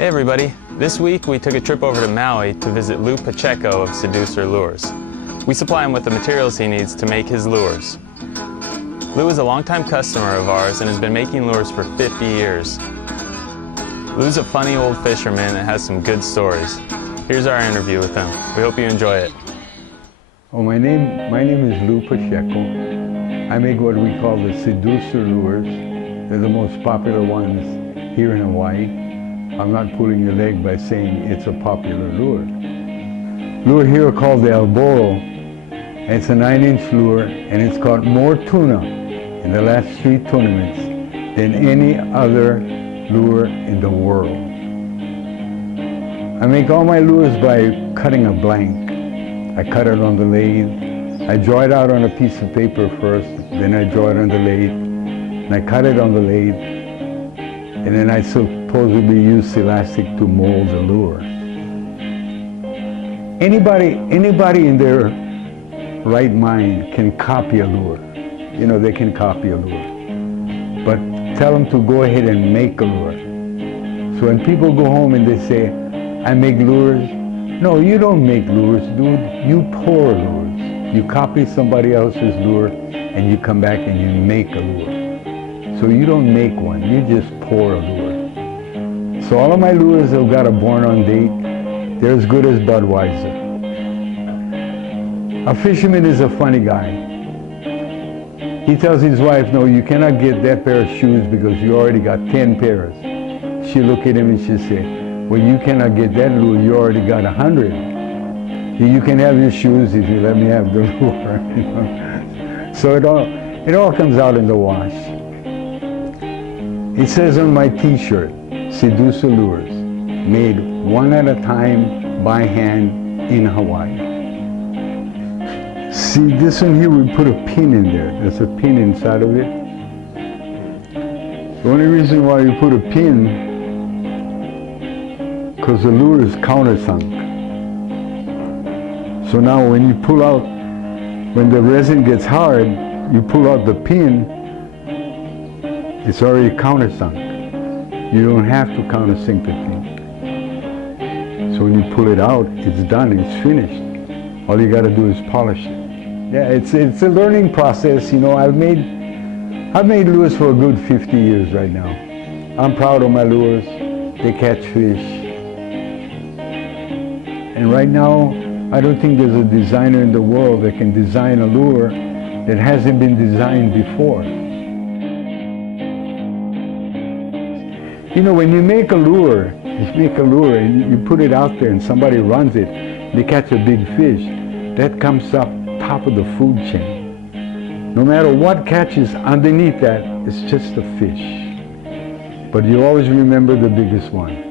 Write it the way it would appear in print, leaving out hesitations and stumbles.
Hey everybody, this week we took a trip over to Maui to visit Lou Pacheco of Seaducer Lures. We supply him with the materials he needs to make his lures. Lou is a longtime customer of ours and has been making lures for 50 years. Lou's a funny old fisherman and has some good stories. Here's our interview with him. We hope you enjoy it. Well, my name is Lou Pacheco. I make what we call the Seaducer lures. They're the most popular ones here in Hawaii. I'm not pulling your leg by saying it's a popular lure. Lure here called the Alboro. It's a 9-inch lure and it's caught more tuna in the last 3 tournaments than any other lure in the world. I make all my lures by cutting a blank. I cut it on the lathe. I draw it out on a piece of paper first, then I draw it on the lathe, and I cut it on the lathe, and then I supposedly use elastic to mold the lure. Anybody in their right mind can copy a lure. You know, they can copy a lure. But tell them to go ahead and make a lure. So when people go home and they say, I make lures, no, you don't make lures, dude. You pour lures. You copy somebody else's lure and you come back and you make a lure. So you don't make one, you just pour a lure. So all of my lures have got a born on date. They're as good as Budweiser. A fisherman is a funny guy. He tells his wife, no, you cannot get that pair of shoes because you already got 10 pairs. She'll look at him and she'll say, well, you cannot get that lure, you already got 100. You can have your shoes if you let me have the lure. You know? So it all comes out in the wash. It says on my t-shirt, Seaducer Lures, made one at a time by hand in Hawaii. See, this one here, we put a pin in there. There's a pin inside of it. The only reason why you put a pin, because the lure is countersunk. So now when you pull out, when the resin gets hard, you pull out the pin, it's already countersunk. You don't have to countersink the pin. So when you pull it out, it's done, it's finished. All you got to do is polish it. Yeah, it's a learning process. You know, I've made lures for a good 50 years right now. I'm proud of my lures. They catch fish. And right now, I don't think there's a designer in the world that can design a lure that hasn't been designed before. You know, when you make a lure and you put it out there and somebody runs it, they catch a big fish, that comes up top of the food chain. No matter what catches underneath that, it's just a fish. But you always remember the biggest one.